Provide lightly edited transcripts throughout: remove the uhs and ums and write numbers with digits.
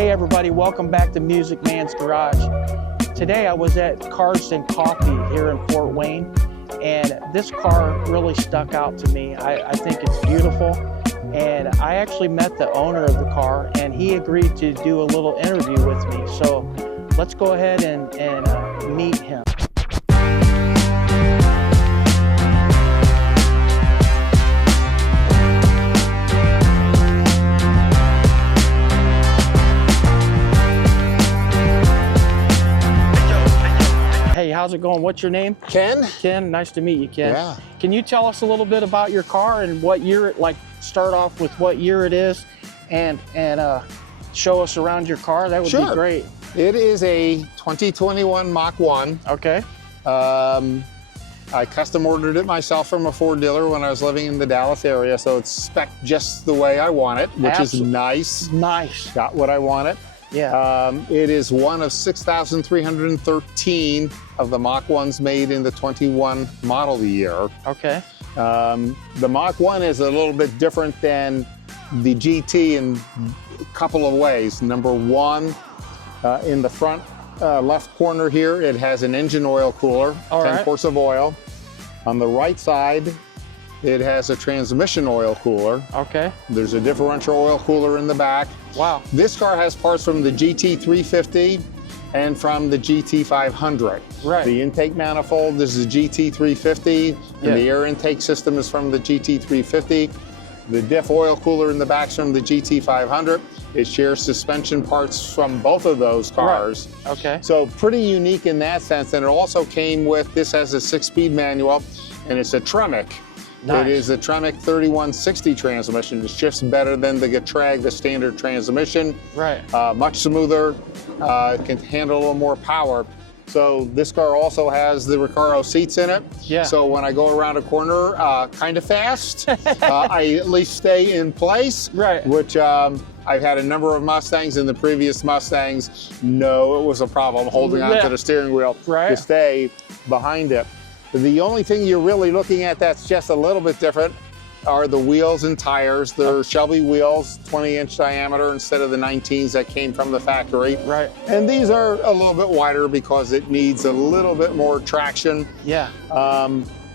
Hey everybody, welcome back to Music Man's Garage. Today I was at Cars and Coffee here in Fort Wayne, and this car really stuck out to me. I think it's beautiful, and I actually met the owner of the car, and he agreed to do a little interview with me. So let's go ahead and meet him. Hey, how's it going? What's your name? Ken? Ken, nice to meet you, Ken. Yeah. Can you tell us a little bit about your car and what year, like start off with what year it is and show us around your car? That would be great. It is a 2021 Mach 1. Okay. I custom ordered it myself from a Ford dealer when I was living in the Dallas area, so it's spec'd just the way I want it, which is nice. Nice. Got what I wanted. Yeah. It is one of 6,313 of the Mach 1s made in the 21 model year. Okay. The Mach 1 is a little bit different than the GT in a couple of ways. Number one, in the front left corner here, it has an engine oil cooler, 10 quarts of oil. On the right side, it has a transmission oil cooler. Okay. There's a differential oil cooler in the back. Wow. This car has parts from the GT350 and from the GT500. Right. The intake manifold is the GT350, and the air intake system is from the GT350. The diff oil cooler in the back is from the GT500. It shares suspension parts from both of those cars. Right. Okay. So pretty unique in that sense. And it also came with, this has a 6-speed manual, and it's a Tremec. Nice. It is a Tremec 3160 transmission. It shifts better than the Getrag, the standard transmission. Right. Much smoother, can handle a little more power. So this car also has the Recaro seats in it. Yeah. So when I go around a corner kind of fast, I at least stay in place. Right. Which I've had a number of Mustangs. In the previous Mustangs, no, it was a problem holding onto the steering wheel to stay behind it. The only thing you're really looking at that's just a little bit different are the wheels and tires. They're Shelby wheels, 20-inch diameter instead of the 19s that came from the factory. Right. And these are a little bit wider because it needs a little bit more traction. Yeah.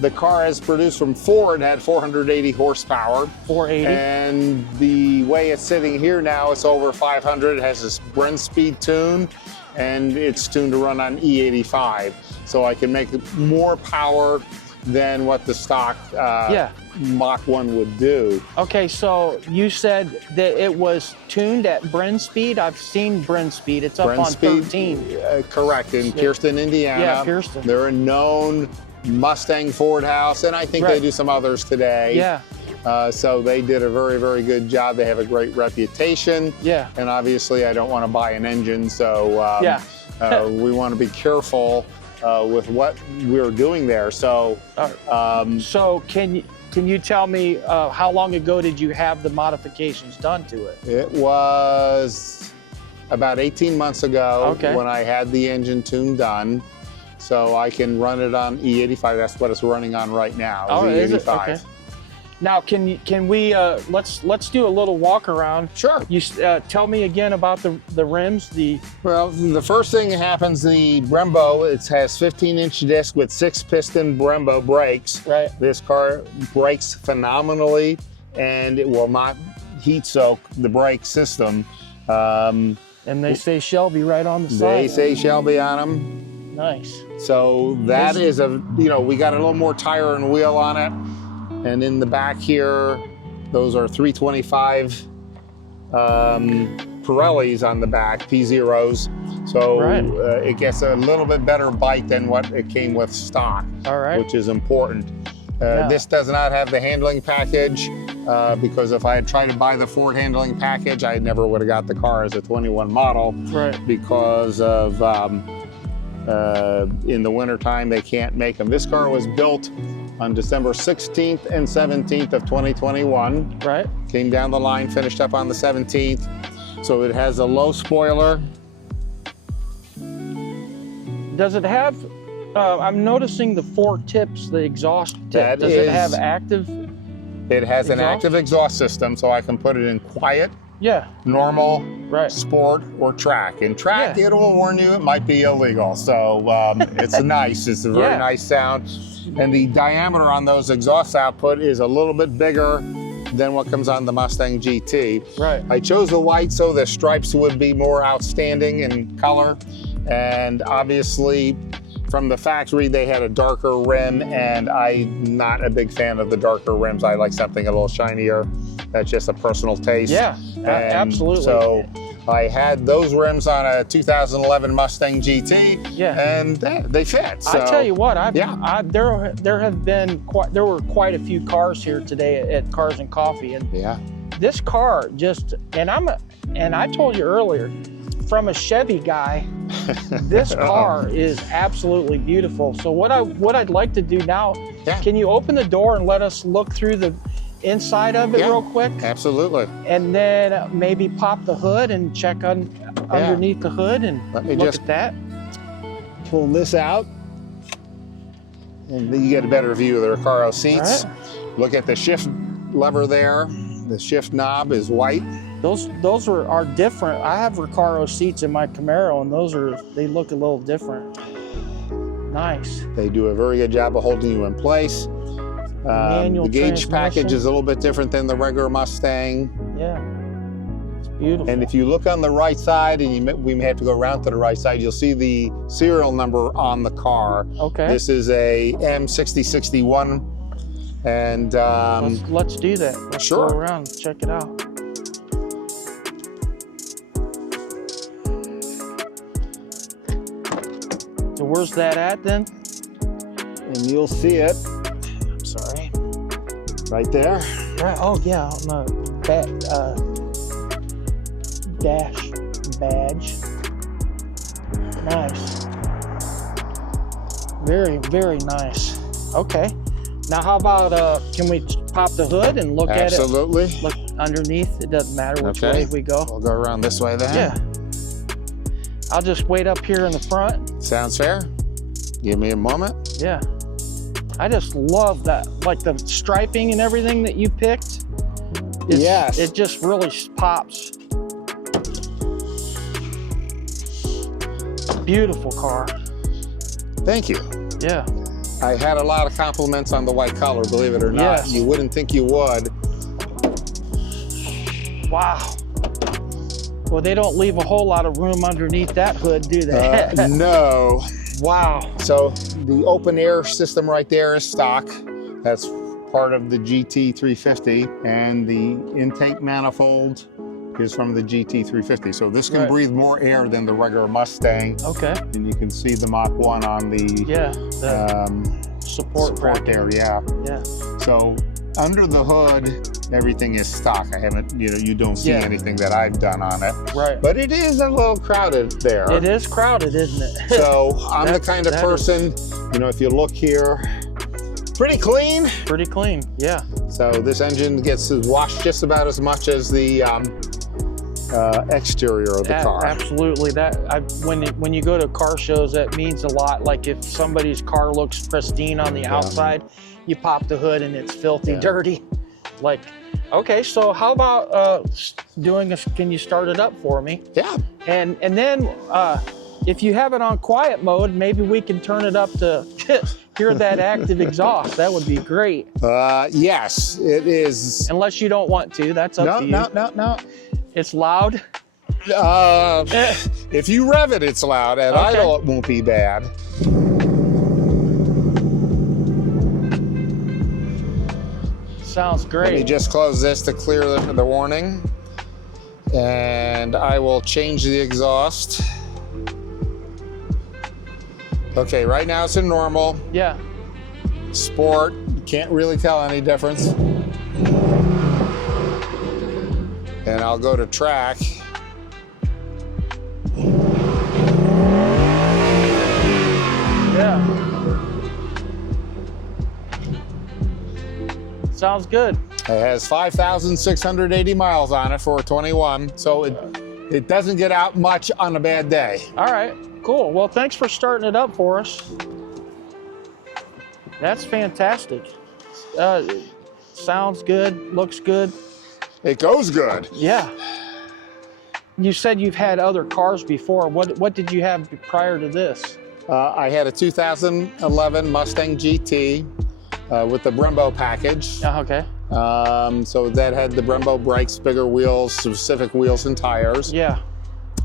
The car as produced from Ford had 480 horsepower. 480. And the way it's sitting here now, it's over 500. It has this Brent speed tune, and it's tuned to run on E85. So I can make more power than what the stock Mach 1 would do. Okay, so you said that it was tuned at Brent speed. I've seen Brent speed. It's up on 13. Correct, in Kirsten, Indiana. Yeah, Kirsten. They're a known Mustang Ford house, and I think they do some others today. Yeah. So they did a very, very good job. They have a great reputation. Yeah. And obviously I don't want to buy an engine, so we want to be careful with what we're doing there. So, so can you tell me how long ago did you have the modifications done to it? It was about 18 months ago when I had the engine tune done. So I can run it on E85. That's what it's running on right now. Is it? Okay. Now, can we let's do a little walk around. Sure. You tell me again about the rims. Well, the first thing that happens, the Brembo, it has 15-inch disc with 6-piston Brembo brakes. Right. This car brakes phenomenally, and it will not heat soak the brake system. And they say Shelby right on the side. They say Shelby on them. Nice. So that is we got a little more tire and wheel on it. And in the back here, those are 325 Pirellis on the back, P0s. So it gets a little bit better bite than what it came with stock, which is important. This does not have the handling package because if I had tried to buy the Ford handling package, I never would have got the car as a 21 model because of in the wintertime, they can't make them. This car was built on December 16th and 17th of 2021. Right. Came down the line, finished up on the 17th. So it has a low spoiler. Does it have, I'm noticing the 4 tips, the exhaust tip. Does it have active? It has an active exhaust system, so I can put it in quiet Yeah. normal, Right. sport, or track. In track, Yeah. it'll warn you it might be illegal. So it's it's a very Yeah. nice sound. And the diameter on those exhaust output is a little bit bigger than what comes on the Mustang GT. Right. I chose the white so the stripes would be more outstanding in color. And obviously, from the factory, they had a darker rim, and I'm not a big fan of the darker rims. I like something a little shinier. That's just a personal taste. Yeah, And absolutely. So I had those rims on a 2011 Mustang GT, Yeah. and they fit. So, I tell you what, yeah. there were quite a few cars here today at Cars and Coffee, and yeah, this car just, and I told you earlier, from a Chevy guy, this car is absolutely beautiful. So what I'd like to do now, Yeah. can you open the door and let us look through the inside of it Yeah. real quick? absolutely. And then maybe pop the hood and check underneath the hood and Let me look just- at that. Pull this out, and then you get a better view of the Recaro seats. All Look at the shift lever there. The shift knob is white. Those are different. I have Recaro seats in my Camaro, and they look a little different. Nice. They do a very good job of holding you in place. Manual The gauge transmission. package is a little bit different than the regular Mustang. Yeah, it's beautiful. And if you look on the right side, and we may have to go around to the right side, you'll see the serial number on the car. Okay. This is a M6061. And Let's do that. Let's Sure. go around and check it out. So where's that at then? and you'll see it I'm sorry. right there. Right. Oh yeah, on the dash badge. Nice. Very, very nice. Okay. Now how about can we pop the hood and look Absolutely. at it? Look underneath. It doesn't matter which Okay. way we go. We'll go around this way then. Yeah. I'll just wait up here in the front. Sounds fair? Give me a moment. Yeah. I just love that, like the striping and everything that you picked. Yes. It just really pops. Beautiful car. Thank you. Yeah. I had a lot of compliments on the white color, believe it or not. Yes. You wouldn't think you would. Wow. Well, they don't leave a whole lot of room underneath that hood, do they? No. Wow. So the open air system right there is stock. That's part of the GT350, and the intake manifold is from the GT350. So this can Right. breathe more air than the regular Mustang. Okay. And you can see the Mach 1 on the Yeah. The support bracket. there, yeah. Yeah. So under the hood, everything is stock. I haven't, you don't see Yeah. anything that I've done on it. Right. But it is a little crowded there. It is crowded, isn't it? So I'm the That- kind of that person, if you look here, pretty clean. Pretty clean. Yeah. So this engine gets washed just about as much as the exterior of the car. Absolutely. When you go to car shows, that means a lot. Like if somebody's car looks pristine on the outside, you pop the hood and it's filthy, dirty. Like, okay, so how about can you start it up for me? Yeah. And then if you have it on quiet mode, maybe we can turn it up to hear that active exhaust. That would be great. Yes, it is. Unless you don't want to, that's up to you. No. It's loud. If you rev it, it's loud. At idle, it won't be bad. Sounds great. Let me just close this to clear the warning. And I will change the exhaust. Okay, right now it's in normal. Yeah. Sport, can't really tell any difference. And I'll go to track. Yeah. Sounds good. It has 5,680 miles on it for a 21, so it doesn't get out much on a bad day. All right, cool. Well, thanks for starting it up for us. That's fantastic. Sounds good, looks good. It goes good. Yeah. you said you've had other cars before. What did you have prior to this? I had a 2011 Mustang GT with the Brembo package. Okay. So that had the Brembo brakes, bigger wheels, specific wheels and tires. Yeah.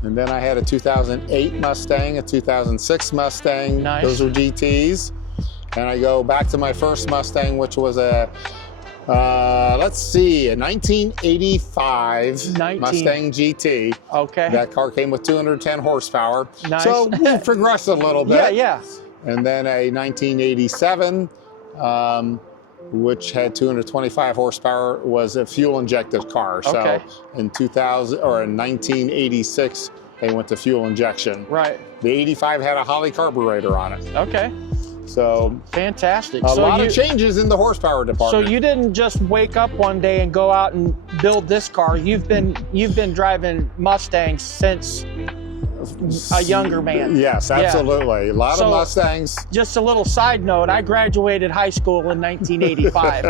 And then I had a 2008 Mustang, a 2006 Mustang. Nice. Those were GTs. And I go back to my first Mustang, which was a, let's see, a 1985 Mustang GT. Okay. That car came with 210 horsepower. Nice. So we progressed a little bit. Yeah. And then a 1987, which had 225 horsepower, was a fuel-injected car. Okay. So in 1986, they went to fuel injection. Right. The 85 had a Holley carburetor on it. Okay. So fantastic. A lot of changes in the horsepower department. So you didn't just wake up one day and go out and build this car. You've been driving Mustangs since a younger man. Yes, absolutely. Yeah. A lot of Mustangs. Just a little side note, I graduated high school in 1985.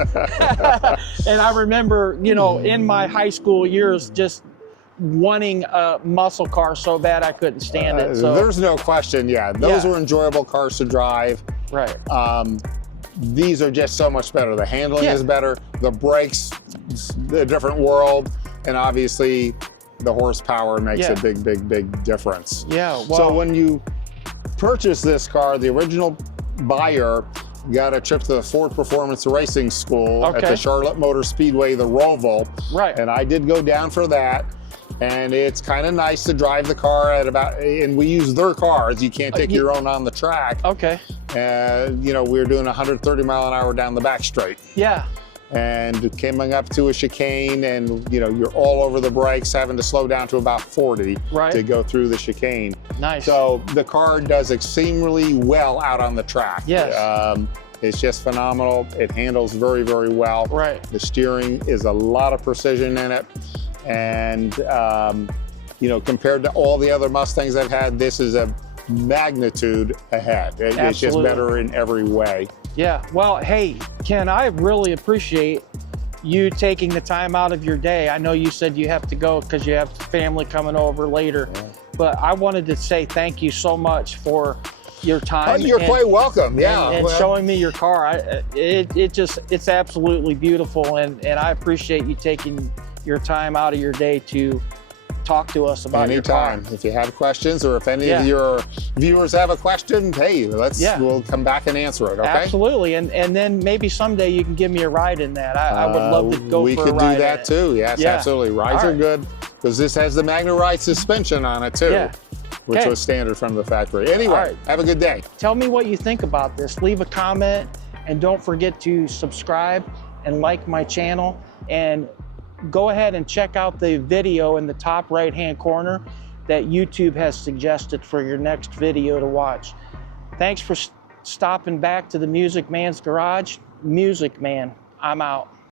And I remember, you know, in my high school years, just wanting a muscle car so bad I couldn't stand it. So there's no question, those were enjoyable cars to drive. Right. These are just so much better. The handling is better, the brakes, a different world, and obviously the horsepower makes a big difference. Yeah. Well, so when you purchase this car, the original buyer got a trip to the Ford Performance Racing School at the Charlotte Motor Speedway, the Roval. Right. And I did go down for that. And it's kind of nice to drive the car at and we use their cars. You can't take your own on the track. Okay. You know, we were doing 130 mile an hour down the back straight. Yeah. And coming up to a chicane, and you know, you're all over the brakes, having to slow down to about 40 to go through the chicane. Nice. So the car does extremely well out on the track. Yes. It's just phenomenal. It handles very, very well. Right. The steering is a lot of precision in it. And, you know, compared to all the other Mustangs I've had, this is a magnitude ahead. It's just better in every way. Yeah. Well, hey, Ken, I really appreciate you taking the time out of your day. I know you said you have to go because you have family coming over later, but I wanted to say thank you so much for your time. You're quite welcome. Yeah. And showing me your car. It's absolutely beautiful. And I appreciate you taking your time out of your day to talk to us about your car. Anytime. If you have questions, or if any of your viewers have a question, hey, we'll come back and answer it, okay? Absolutely. And then maybe someday you can give me a ride in that. I would love to go for a ride. We could do that too. Yes, absolutely. Rides are good because this has the MagneRide suspension on it too, which was standard from the factory. Anyway, have a good day. Tell me what you think about this. Leave a comment, and don't forget to subscribe and like my channel, and go ahead and check out the video in the top right-hand corner that YouTube has suggested for your next video to watch. Thanks for stopping back to the Music Man's Garage. Music Man, I'm out.